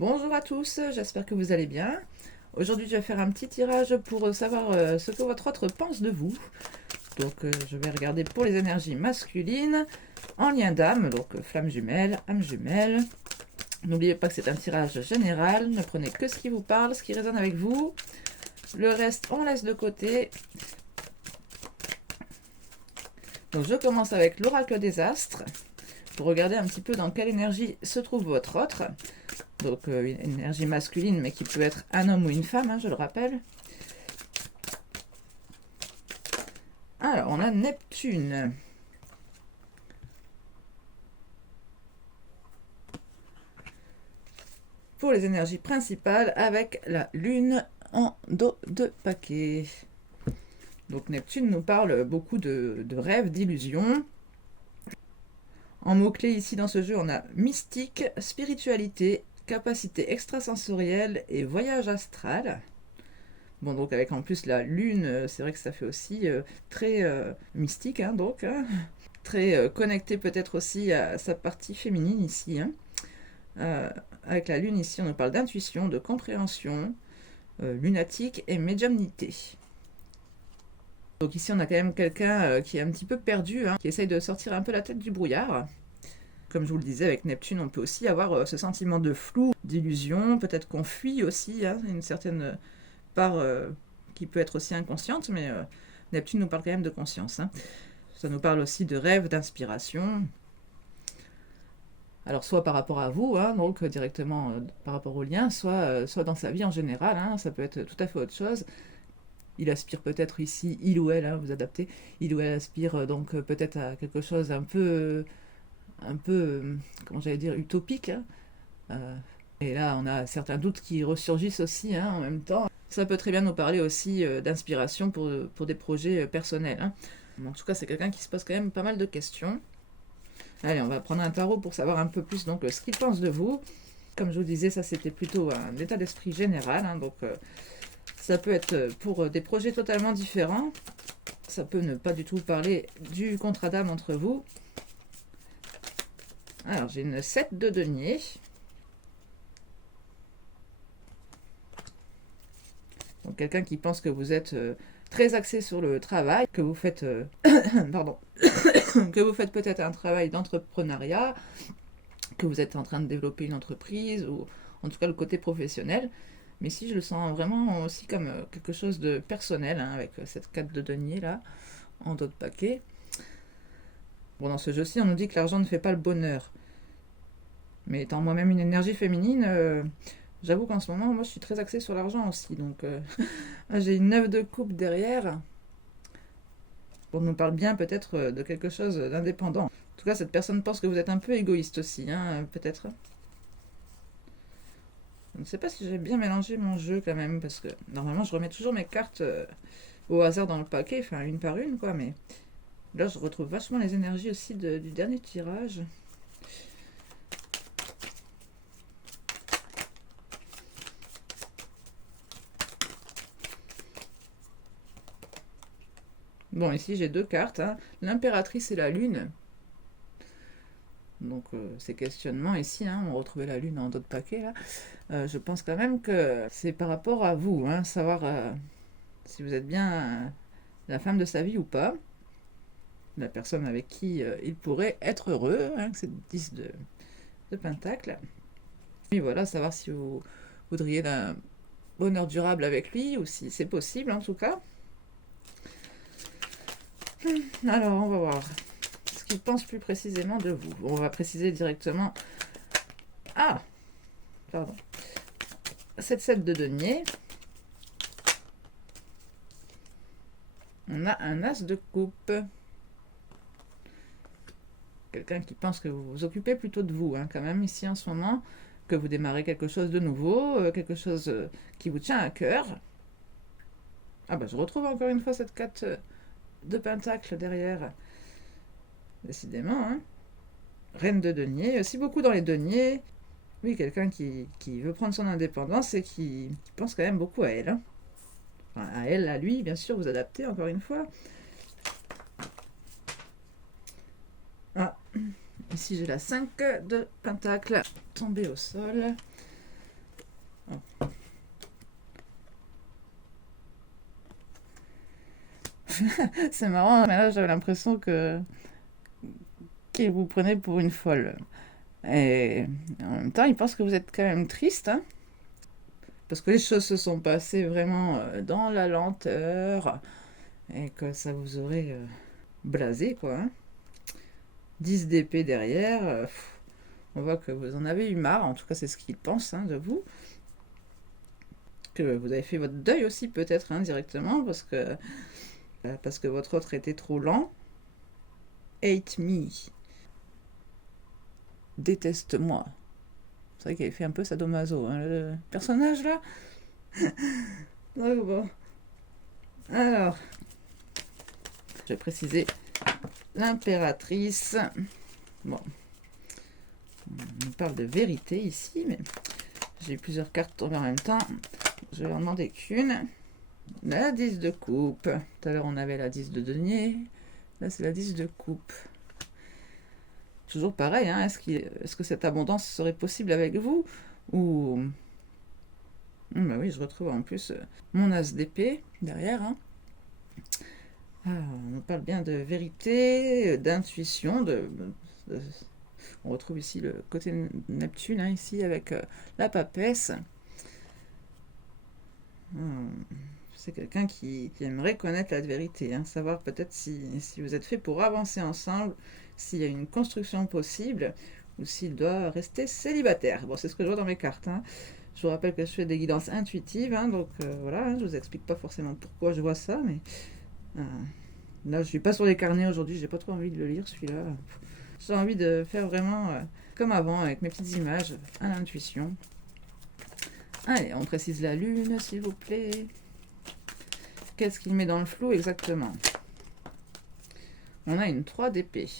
Bonjour à tous, j'espère que vous allez bien. Aujourd'hui, je vais faire un petit tirage pour savoir ce que votre autre pense de vous. Donc, je vais regarder pour les énergies masculines en lien d'âme, donc flamme jumelle, âme jumelle. N'oubliez pas que c'est un tirage général, ne prenez que ce qui vous parle, ce qui résonne avec vous. Le reste, on laisse de côté. Donc, je commence avec l'oracle des astres pour regarder un petit peu dans quelle énergie se trouve votre autre. Donc une énergie masculine, mais qui peut être un homme ou une femme, hein, je le rappelle. Alors, on a Neptune. Pour les énergies principales, avec la Lune en dos de paquet. Donc Neptune nous parle beaucoup de rêves, d'illusions. En mots-clés ici dans ce jeu, on a mystique, spiritualité, capacité extrasensorielle et voyage astral. Bon, donc avec en plus la lune, c'est vrai que ça fait aussi très mystique, hein, donc. Hein. Très connecté peut-être aussi à sa partie féminine ici. Hein. Avec la lune ici, on nous parle d'intuition, de compréhension, lunatique et médiumnité. Donc ici, on a quand même quelqu'un qui est un petit peu perdu, hein, qui essaye de sortir un peu la tête du brouillard. Comme je vous le disais, avec Neptune, on peut aussi avoir ce sentiment de flou, d'illusion, peut-être qu'on fuit aussi, hein, une certaine part qui peut être aussi inconsciente, mais Neptune nous parle quand même de conscience. Hein. Ça nous parle aussi de rêve, d'inspiration. Alors soit par rapport à vous, hein, donc directement par rapport au lien, soit dans sa vie en général, hein, ça peut être tout à fait autre chose. Il aspire peut-être ici, il ou elle, hein, vous adaptez, il ou elle aspire donc peut-être à quelque chose un peu, comment j'allais dire, utopique. Hein. Et là, on a certains doutes qui ressurgissent aussi hein, en même temps. Ça peut très bien nous parler aussi d'inspiration pour des projets personnels. Hein. En tout cas, c'est quelqu'un qui se pose quand même pas mal de questions. Allez, on va prendre un tarot pour savoir un peu plus donc, ce qu'il pense de vous. Comme je vous disais, ça c'était plutôt un état d'esprit général. Hein, donc ça peut être pour des projets totalement différents. Ça peut ne pas du tout parler du contrat d'âme entre vous. Alors j'ai une 7 de denier. Donc quelqu'un qui pense que vous êtes très axé sur le travail, que vous faites pardon, que vous faites peut-être un travail d'entrepreneuriat, que vous êtes en train de développer une entreprise, ou en tout cas le côté professionnel. Mais si je le sens vraiment aussi comme quelque chose de personnel, hein, avec cette carte de denier là, en dos de paquet. Bon, dans ce jeu-ci, on nous dit que l'argent ne fait pas le bonheur. Mais étant moi-même une énergie féminine, j'avoue qu'en ce moment, moi je suis très axée sur l'argent aussi. Donc j'ai une 9 de coupe derrière. On nous parle bien peut-être de quelque chose d'indépendant. En tout cas, cette personne pense que vous êtes un peu égoïste aussi, hein, peut-être. Je ne sais pas si j'ai bien mélangé mon jeu quand même, parce que normalement je remets toujours mes cartes au hasard dans le paquet, enfin une par une quoi, mais là je retrouve vachement les énergies aussi du dernier tirage. Bon, ici j'ai deux cartes, hein, l'impératrice et la lune. Donc ces questionnements ici, hein, on retrouvait la lune en dos de paquet là. Je pense quand même que c'est par rapport à vous, hein, savoir si vous êtes bien la femme de sa vie ou pas, la personne avec qui il pourrait être heureux, hein, c'est 10 de pentacle. Et voilà, savoir si vous voudriez d'un bonheur durable avec lui, ou si c'est possible en tout cas. Alors, on va voir ce qu'il pense plus précisément de vous. On va préciser directement. Ah, pardon. 7-7 de denier. On a un as de coupe. Quelqu'un qui pense que vous vous occupez plutôt de vous, hein, quand même, ici en ce moment, que vous démarrez quelque chose de nouveau, quelque chose qui vous tient à cœur. Ah bah je retrouve encore une fois cette carte de pentacle derrière. Décidément, hein. Reine de denier, aussi beaucoup dans les deniers. Oui, quelqu'un qui veut prendre son indépendance et qui pense quand même beaucoup à elle. Hein. Enfin, à elle, à lui, bien sûr, vous adaptez encore une fois. Ah, ici j'ai la 5 de pentacle tombée au sol. C'est marrant, mais là j'avais l'impression qu'il vous prenait pour une folle. Et en même temps, il pense que vous êtes quand même triste, hein, parce que les choses se sont passées vraiment dans la lenteur et que ça vous aurait blasé, quoi. Hein. 10 d'épée derrière, on voit que vous en avez eu marre, en tout cas c'est ce qu'il pense hein, de vous. Que vous avez fait votre deuil aussi peut-être hein, directement parce que votre autre était trop lent. Hate me. Déteste-moi. C'est vrai qu'il avait fait un peu sadomaso, hein, le personnage là. Donc bon. Alors, je vais préciser l'impératrice. Bon, on parle de vérité ici, mais j'ai eu plusieurs cartes tombées en même temps. Je vais en demander qu'une. La 10 de coupe. Tout à l'heure, on avait la 10 de denier. Là, c'est la 10 de coupe. Toujours pareil, hein, est-ce que cette abondance serait possible avec vous ou... Bah oui, je retrouve en plus mon as d'épée derrière. Hein. Ah, on parle bien de vérité, d'intuition, on retrouve ici le côté Neptune, hein, ici avec la papesse. C'est quelqu'un qui aimerait connaître la vérité, hein, savoir peut-être si vous êtes fait pour avancer ensemble, s'il y a une construction possible, ou s'il doit rester célibataire. Bon, c'est ce que je vois dans mes cartes. Hein. Je vous rappelle que je fais des guidances intuitives, hein, donc voilà, hein, je vous explique pas forcément pourquoi je vois ça, mais là je suis pas sur les carnets aujourd'hui, j'ai pas trop envie de le lire celui-là. J'ai envie de faire vraiment comme avant, avec mes petites images à l'intuition. Allez, on précise la lune, s'il vous plaît. Qu'est-ce qu'il met dans le flou exactement? On a une 3 d'épée.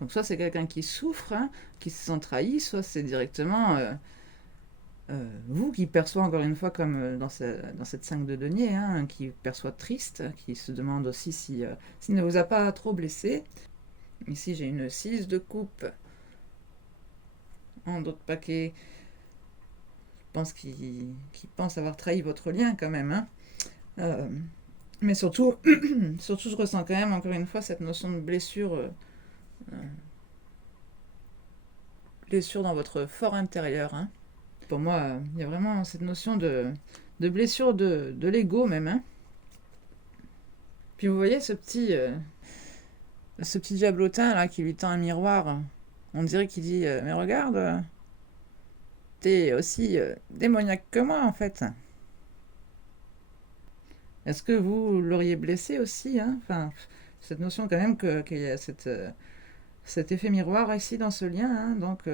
Donc soit c'est quelqu'un qui souffre, hein, qui se sent trahi, soit c'est directement vous qui perçoit encore une fois comme dans cette 5 de denier, hein, qui perçoit triste, qui se demande aussi s'il ne vous a pas trop blessé. Ici j'ai une 6 de coupe en d'autres paquets. Je pense qu'il pense avoir trahi votre lien quand même. Hein. Mais surtout, surtout, je ressens quand même encore une fois cette notion de blessure. Blessure dans votre fort intérieur. Hein. Pour moi, il y a vraiment cette notion de blessure de l'ego même. Hein. Puis vous voyez ce petit diablotin là qui lui tend un miroir. On dirait qu'il dit mais regarde, t'es aussi démoniaque que moi en fait. Est-ce que vous l'auriez blessé aussi hein enfin, cette notion quand même qu'il y a cet effet miroir ici dans ce lien. Hein, donc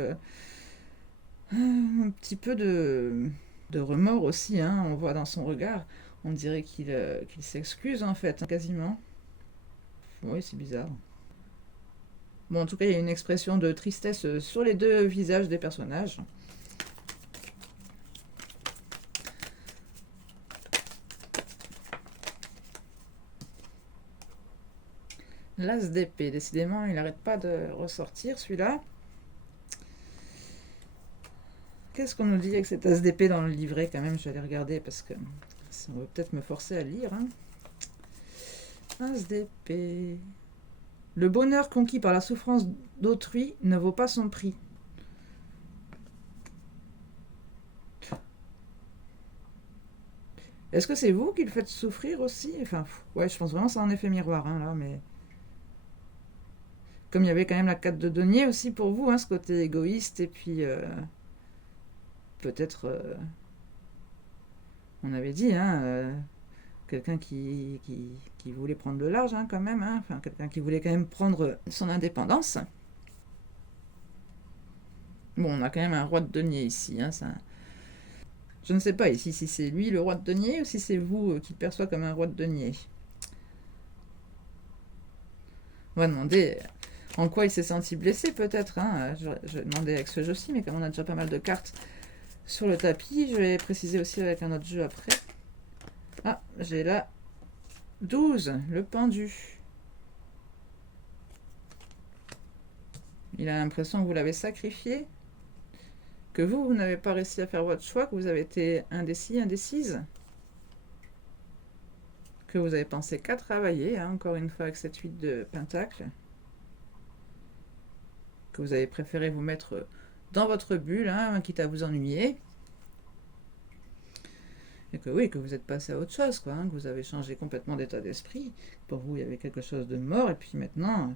un petit peu de remords aussi. Hein, on voit dans son regard. On dirait qu'il s'excuse en fait, quasiment. Oui, c'est bizarre. Bon, en tout cas, il y a une expression de tristesse sur les deux visages des personnages. L'as d'épée, décidément, il n'arrête pas de ressortir celui-là. Qu'est-ce qu'on nous dit avec cet as d'épée dans le livret quand même? Je vais aller regarder parce que ça va peut-être me forcer à lire. Hein. As d'épée. Le bonheur conquis par la souffrance d'autrui ne vaut pas son prix. Est-ce que c'est vous qui le faites souffrir aussi? Enfin, ouais, je pense vraiment que c'est un effet miroir, hein, là, mais... Comme il y avait quand même la 4 de denier aussi pour vous, hein, ce côté égoïste, et puis... peut-être... on avait dit, hein... quelqu'un qui voulait prendre le large, hein, quand même, hein, enfin, quelqu'un qui voulait quand même prendre son indépendance. Bon, on a quand même un roi de denier ici, hein, ça... Je ne sais pas ici si c'est lui le roi de denier ou si c'est vous qui le perçoit comme un roi de denier. On va demander en quoi il s'est senti blessé peut-être. Hein. Je vais demander avec ce jeu-ci, mais comme on a déjà pas mal de cartes sur le tapis, je vais préciser aussi avec un autre jeu après. Ah, j'ai là 12, le pendu. Il a l'impression que vous l'avez sacrifié. que vous n'avez pas réussi à faire votre choix, que vous avez été indécis, indécise, que vous avez pensé qu'à travailler, hein, encore une fois avec cette 8 de pentacle, que vous avez préféré vous mettre dans votre bulle, hein, quitte à vous ennuyer, et que oui, que vous êtes passé à autre chose, quoi, hein, que vous avez changé complètement d'état d'esprit. Pour vous, il y avait quelque chose de mort, et puis maintenant,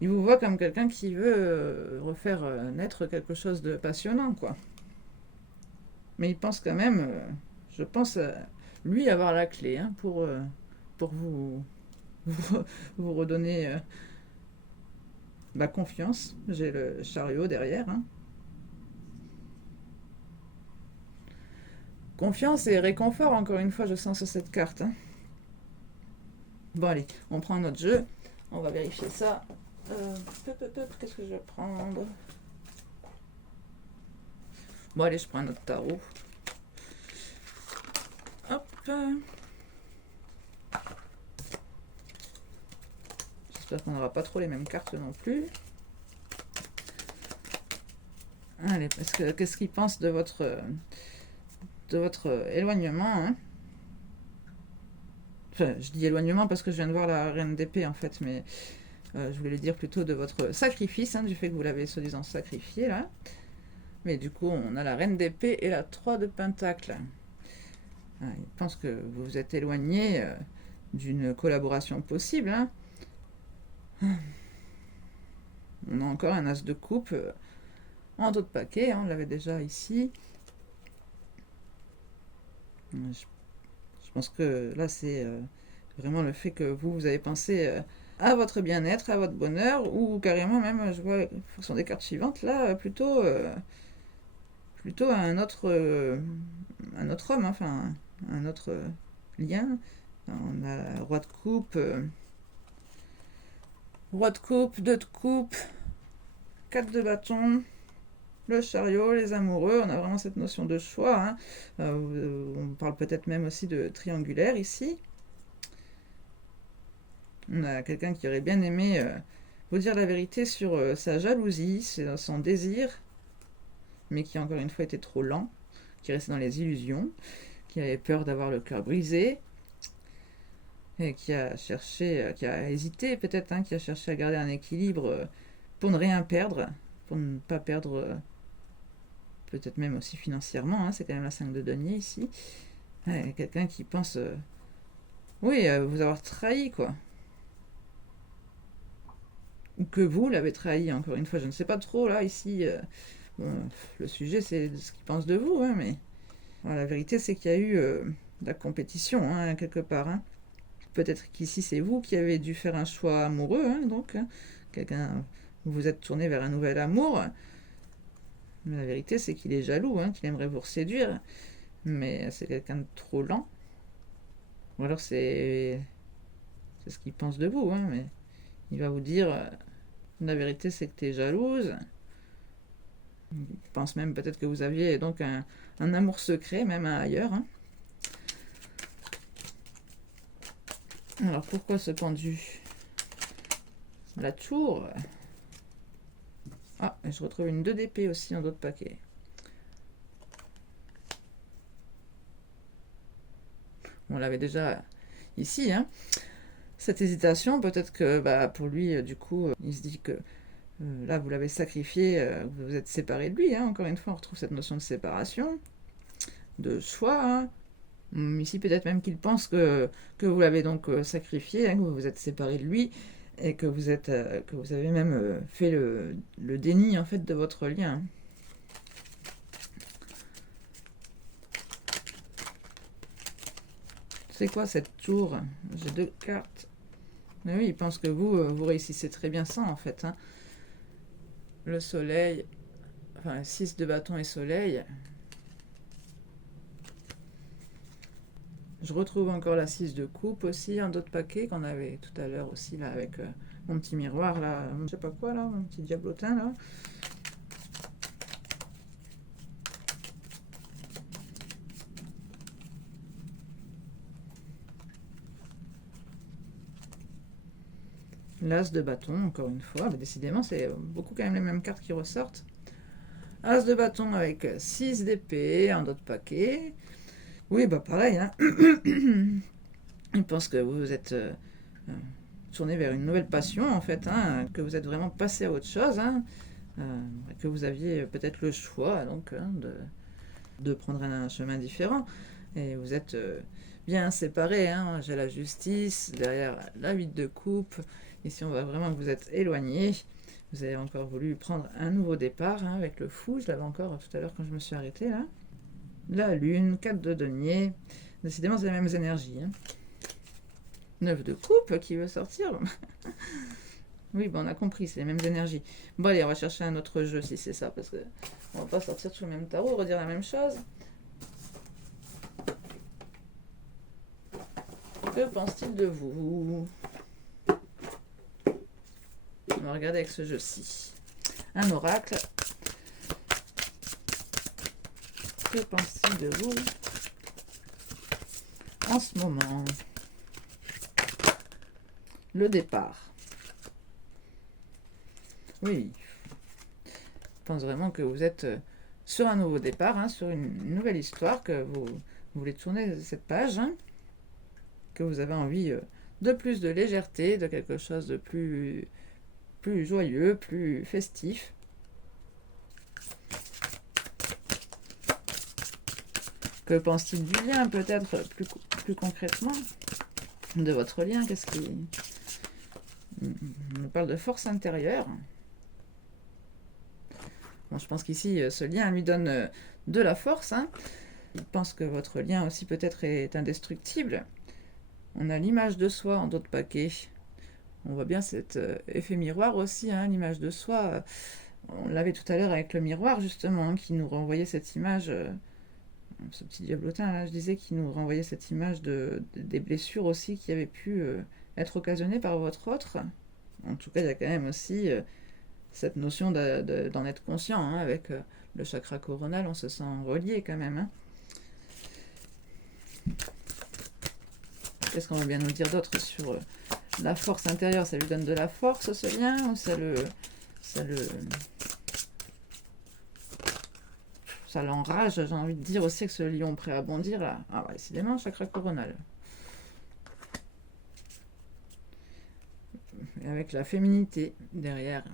il vous voit comme quelqu'un qui veut refaire naître quelque chose de passionnant, quoi. Mais il pense quand même, je pense, lui avoir la clé, hein, pour vous, vous redonner confiance. J'ai le chariot derrière, hein. Confiance et réconfort, encore une fois, je sens sur cette carte, hein. Bon, allez, on prend notre jeu. On va vérifier ça. Qu'est-ce que je vais prendre? Bon, allez, je prends un autre tarot. Hop. J'espère qu'on n'aura pas trop les mêmes cartes non plus. Allez, parce que qu'est-ce qu'il pense de votre éloignement, hein? Enfin, je dis éloignement parce que je viens de voir la reine d'épée en fait, mais je voulais dire plutôt de votre sacrifice, hein, du fait que vous l'avez soi-disant sacrifié là. Mais du coup, on a la reine d'épée et la 3 de pentacle. Il pense que vous vous êtes éloigné d'une collaboration possible, hein. On a encore un as de coupe en dos de paquet, hein, on l'avait déjà ici. Je pense que là, c'est vraiment le fait que vous avez pensé à votre bien-être, à votre bonheur, ou carrément même, je vois, en fonction des cartes suivantes, là, plutôt à un autre homme, hein, enfin, un autre lien. On a roi de coupe, 2 de coupe, 4 de bâton, le chariot, les amoureux. On a vraiment cette notion de choix, hein. On parle peut-être même aussi de triangulaire ici. On a quelqu'un qui aurait bien aimé vous dire la vérité sur sa jalousie, son désir, mais qui encore une fois était trop lent, qui restait dans les illusions, qui avait peur d'avoir le cœur brisé, et qui a cherché, qui a hésité peut-être, hein, qui a cherché à garder un équilibre pour ne rien perdre, pour ne pas perdre peut-être même aussi financièrement, hein, c'est quand même la 5 de denier ici. Ouais, quelqu'un qui pense, oui, vous avoir trahi, quoi. Ou que vous l'avez trahi, encore une fois, je ne sais pas trop, là, ici. Bon, le sujet, c'est ce qu'il pense de vous, hein, mais voilà, la vérité, c'est qu'il y a eu de la compétition, hein, quelque part, hein. Peut-être qu'ici, c'est vous qui avez dû faire un choix amoureux, hein, donc, hein, vous vous êtes tourné vers un nouvel amour. Mais la vérité, c'est qu'il est jaloux, hein, qu'il aimerait vous séduire, mais c'est quelqu'un de trop lent. Ou alors c'est ce qu'il pense de vous, hein, mais il va vous dire la vérité, c'est que tu es jalouse. Il pense même peut-être que vous aviez donc un amour secret, même ailleurs, hein. Alors pourquoi ce pendu? La tour. Ah, et je retrouve une 2 d'épée aussi en d'autres paquets. On l'avait déjà ici, hein. Cette hésitation, peut-être que pour lui, du coup, il se dit que là, vous l'avez sacrifié, vous vous êtes séparé de lui, hein. Encore une fois, on retrouve cette notion de séparation, de choix, hein. Ici, peut-être même qu'il pense que vous l'avez donc sacrifié, hein, que vous vous êtes séparé de lui, et que vous avez même fait le déni en fait de votre lien. C'est quoi cette tour? J'ai 2 cartes. Mais oui, il pense que vous réussissez très bien ça en fait, hein. Le soleil, enfin 6 de bâton et soleil. Je retrouve encore la 6 de coupe aussi, un d'autres paquets qu'on avait tout à l'heure aussi là avec mon petit miroir là, je sais pas quoi là, mon petit diablotin là. L'as de bâton, encore une fois, mais décidément c'est beaucoup quand même les mêmes cartes qui ressortent. As de bâton avec 6 d'épée, un autre paquet. Oui, bah pareil, hein. Il pense que vous êtes tourné vers une nouvelle passion, en fait, hein, que vous êtes vraiment passé à autre chose, hein, que vous aviez peut-être le choix, donc, hein, de prendre un chemin différent. Et vous êtes bien séparés, hein. J'ai la justice, derrière la 8 de coupe. Ici, on voit vraiment que vous êtes éloignés. Vous avez encore voulu prendre un nouveau départ, hein, avec le fou. Je l'avais encore tout à l'heure quand je me suis arrêtée, là. La lune, 4 de denier. Décidément, c'est les mêmes énergies, hein. 9 de coupe qui veut sortir. Oui, bon, on a compris, c'est les mêmes énergies. Bon, allez, on va chercher un autre jeu si c'est ça, parce que on va pas sortir tout le même tarot, redire la même chose. Que pense-t-il de vous? On va regarder avec ce jeu-ci. Un oracle. Que pense-t-il de vous en ce moment? Le départ. Oui. Je pense vraiment que vous êtes sur un nouveau départ, hein, sur une nouvelle histoire, que vous voulez tourner cette page, hein, que vous avez envie de plus de légèreté, de quelque chose de plus joyeux, plus festif. Que pense-t-il du lien, peut-être plus concrètement? De votre lien, qu'est-ce qui... On parle de force intérieure. Bon, je pense qu'ici, ce lien lui donne de la force, hein. Il pense que votre lien aussi peut-être est indestructible. On a l'image de soi en d'autres paquets. On voit bien cet effet miroir aussi, hein, l'image de soi. On l'avait tout à l'heure avec le miroir, justement, hein, qui nous renvoyait cette image... ce petit diablotin, là, je disais, qui nous renvoyait cette image des blessures aussi qui avaient pu être occasionnées par votre autre. En tout cas, il y a quand même aussi cette notion d'en être conscient, hein, avec le chakra coronal, on se sent relié quand même, hein. Qu'est-ce qu'on va bien nous dire d'autre sur la force intérieure? Ça lui donne de la force, ce lien, ou ça l'enrage? J'ai envie de dire aussi que ce lion prêt à bondir, là. Ah ouais, décidément, chakra coronal. Et avec la féminité derrière.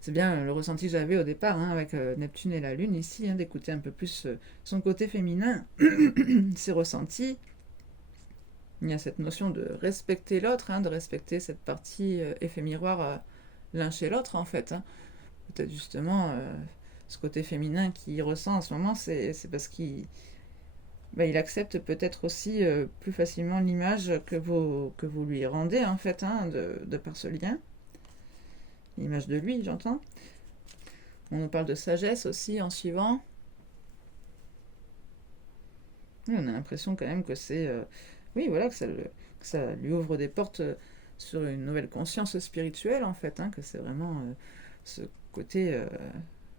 C'est bien le ressenti que j'avais au départ, hein, avec Neptune et la Lune ici, hein, d'écouter un peu plus son côté féminin, ses ressentis. Il y a cette notion de respecter l'autre, hein, de respecter cette partie effet miroir l'un chez l'autre, en fait, hein. Peut-être justement ce côté féminin qu'il ressent en ce moment, c'est parce qu'il il accepte peut-être aussi plus facilement l'image que vous lui rendez, en fait, hein, de par ce lien. L'image de lui, j'entends. On nous parle de sagesse aussi en suivant. Oui, on a l'impression quand même que c'est... oui, voilà, que ça lui ouvre des portes sur une nouvelle conscience spirituelle, en fait, hein, que c'est vraiment ce côté...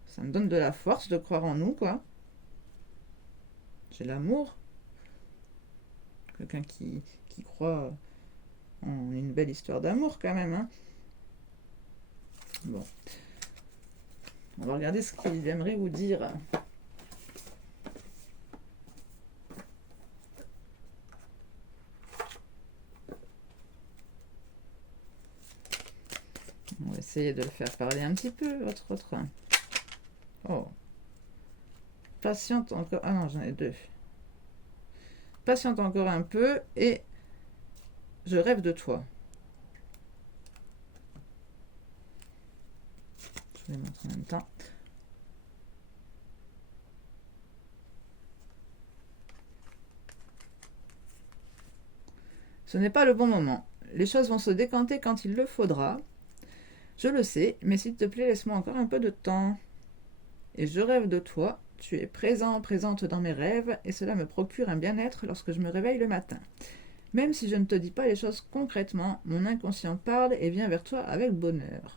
ça me donne de la force de croire en nous, quoi. J'ai l'amour. Quelqu'un qui croit en une belle histoire d'amour, quand même, hein. Bon. On va regarder ce qu'il aimerait vous dire. On va essayer de le faire parler un petit peu, votre autre. Oh. Patiente encore... Ah non, j'en ai deux. Patiente encore un peu et je rêve de toi. Je vais montrer en même temps. Ce n'est pas le bon moment. Les choses vont se décanter quand il le faudra. Je le sais, mais s'il te plaît, laisse-moi encore un peu de temps. Et je rêve de toi. Tu es présente dans mes rêves, et cela me procure un bien-être lorsque je me réveille le matin. Même si je ne te dis pas les choses concrètement, mon inconscient parle et vient vers toi avec bonheur.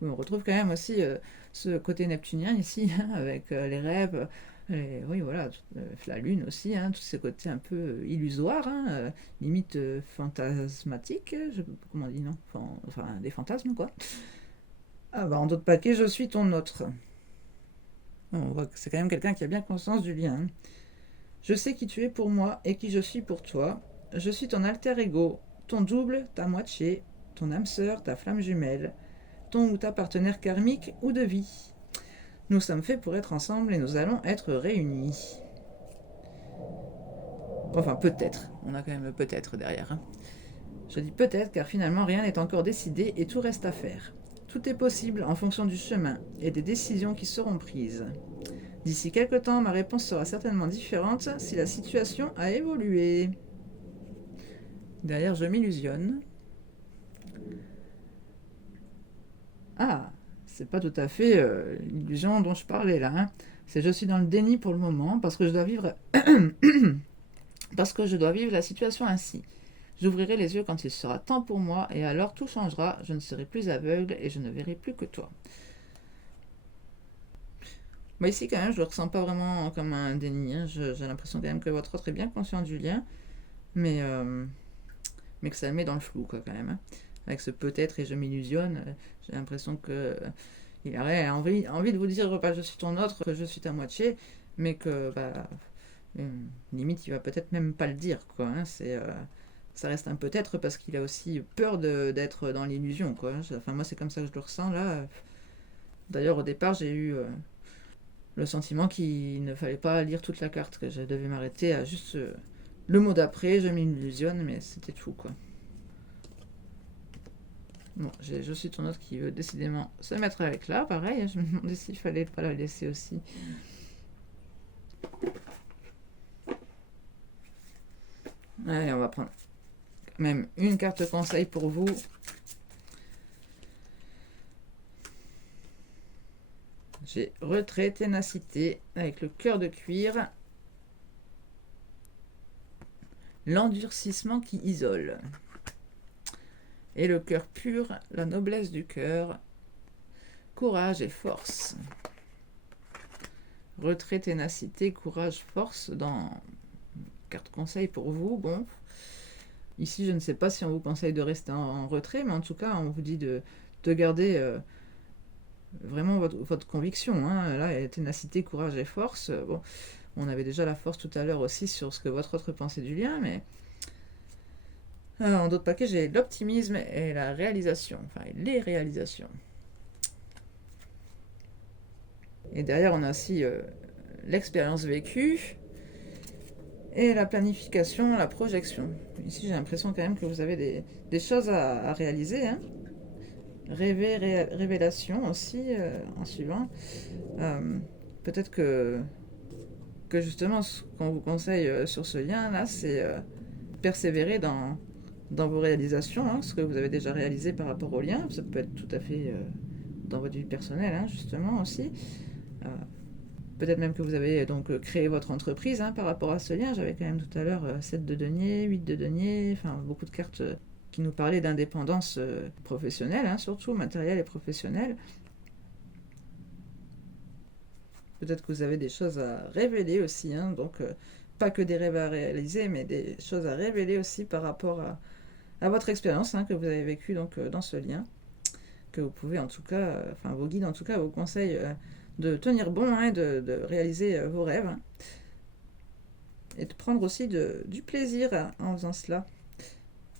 Oui, on retrouve quand même aussi ce côté neptunien ici, hein, avec les rêves, oui, voilà, la lune aussi, hein, tous ces côtés un peu illusoires, hein, limite fantasmatiques, comment on dit, non, enfin, des fantasmes, quoi. Ah bah, en d'autres paquets, je suis ton autre. On voit que c'est quand même quelqu'un qui a bien conscience du lien. Je sais qui tu es pour moi et qui je suis pour toi. Je suis ton alter ego, ton double, ta moitié, ton âme sœur, ta flamme jumelle, ton ou ta partenaire karmique ou de vie. Nous sommes faits pour être ensemble et nous allons être réunis. Enfin, peut-être. On a quand même le peut-être derrière. Je dis peut-être car finalement rien n'est encore décidé et tout reste à faire. Tout est possible en fonction du chemin et des décisions qui seront prises. D'ici quelque temps, ma réponse sera certainement différente si la situation a évolué. Derrière, je m'illusionne. Ah, c'est pas tout à fait l'illusion dont je parlais là. C'est je suis dans le déni pour le moment parce que je dois vivre parce que je dois vivre la situation ainsi. J'ouvrirai les yeux quand il sera temps pour moi et alors tout changera, je ne serai plus aveugle et je ne verrai plus que toi. Bah ici quand même je le ressens pas vraiment comme un déni, j'ai l'impression quand même que votre autre est bien conscient du lien, mais, mais que ça le met dans le flou quoi quand même. Avec ce peut-être et je m'illusionne, j'ai l'impression que il aurait envie de vous dire bah, je suis ton autre, que je suis ta moitié, mais que bah, limite il va peut-être même pas le dire quoi, ça reste un peut-être parce qu'il a aussi peur d'être dans l'illusion quoi. Enfin moi c'est comme ça que je le ressens là. D'ailleurs au départ j'ai eu le sentiment qu'il ne fallait pas lire toute la carte, que je devais m'arrêter à juste le mot d'après, je m'illusionne, mais c'était tout quoi. Bon, je suis ton autre qui veut décidément se mettre avec là, pareil, je me demandais s'il fallait pas la laisser aussi. Allez, on va prendre quand même une carte conseil pour vous. J'ai retrait, ténacité, avec le cœur de cuir. L'endurcissement qui isole. Et le cœur pur, la noblesse du cœur, courage et force. Retrait, ténacité, courage, force dans carte conseil pour vous. Bon, ici je ne sais pas si on vous conseille de rester en retrait, mais en tout cas on vous dit de garder vraiment votre conviction. Là, ténacité, courage et force. Bon, on avait déjà la force tout à l'heure aussi sur ce que votre autre pensait du lien, mais en d'autres paquets, j'ai l'optimisme et la réalisation, enfin les réalisations. Et derrière, on a aussi l'expérience vécue et la planification, la projection. Ici, j'ai l'impression quand même que vous avez des choses à réaliser. Révélation aussi, en suivant. Peut-être que justement, ce qu'on vous conseille sur ce lien-là, c'est persévérer dans vos réalisations, ce que vous avez déjà réalisé par rapport au lien. Ça peut être tout à fait dans votre vie personnelle, justement aussi. Peut-être même que vous avez donc créé votre entreprise par rapport à ce lien. J'avais quand même tout à l'heure 7 de denier, 8 de denier, enfin beaucoup de cartes qui nous parlaient d'indépendance professionnelle, surtout matérielle et professionnelle. Peut-être que vous avez des choses à révéler aussi, donc pas que des rêves à réaliser, mais des choses à révéler aussi par rapport à votre expérience que vous avez vécue donc, dans ce lien, que vous pouvez en tout cas, enfin vos guides en tout cas vous conseillent de tenir bon et de réaliser vos rêves et de prendre aussi du plaisir en faisant cela.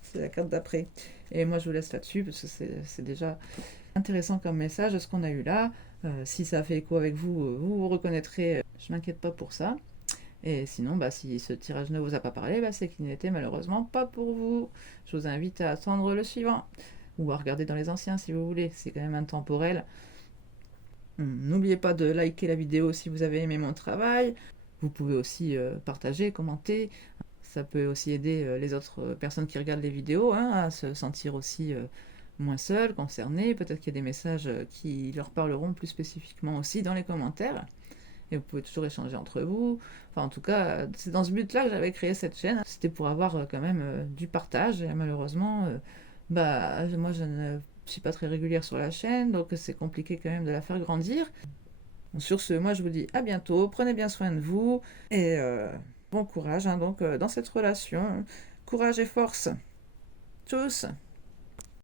C'est la carte d'après. Et moi je vous laisse là-dessus parce que c'est déjà intéressant comme message ce qu'on a eu là. Si ça fait écho avec vous, vous reconnaîtrez, je m'inquiète pas pour ça. Et sinon, si ce tirage ne vous a pas parlé, c'est qu'il n'était malheureusement pas pour vous. Je vous invite à attendre le suivant, ou à regarder dans les anciens si vous voulez, c'est quand même intemporel. N'oubliez pas de liker la vidéo si vous avez aimé mon travail. Vous pouvez aussi partager, commenter. Ça peut aussi aider les autres personnes qui regardent les vidéos à se sentir aussi moins seuls, concernés. Peut-être qu'il y a des messages qui leur parleront plus spécifiquement aussi dans les commentaires. Et vous pouvez toujours échanger entre vous. Enfin, en tout cas, c'est dans ce but-là que j'avais créé cette chaîne. C'était pour avoir quand même du partage. Et malheureusement, moi, je ne suis pas très régulière sur la chaîne, donc c'est compliqué quand même de la faire grandir. Sur ce, moi, je vous dis à bientôt. Prenez bien soin de vous. Et bon courage donc, dans cette relation. Courage et force. Tchuss!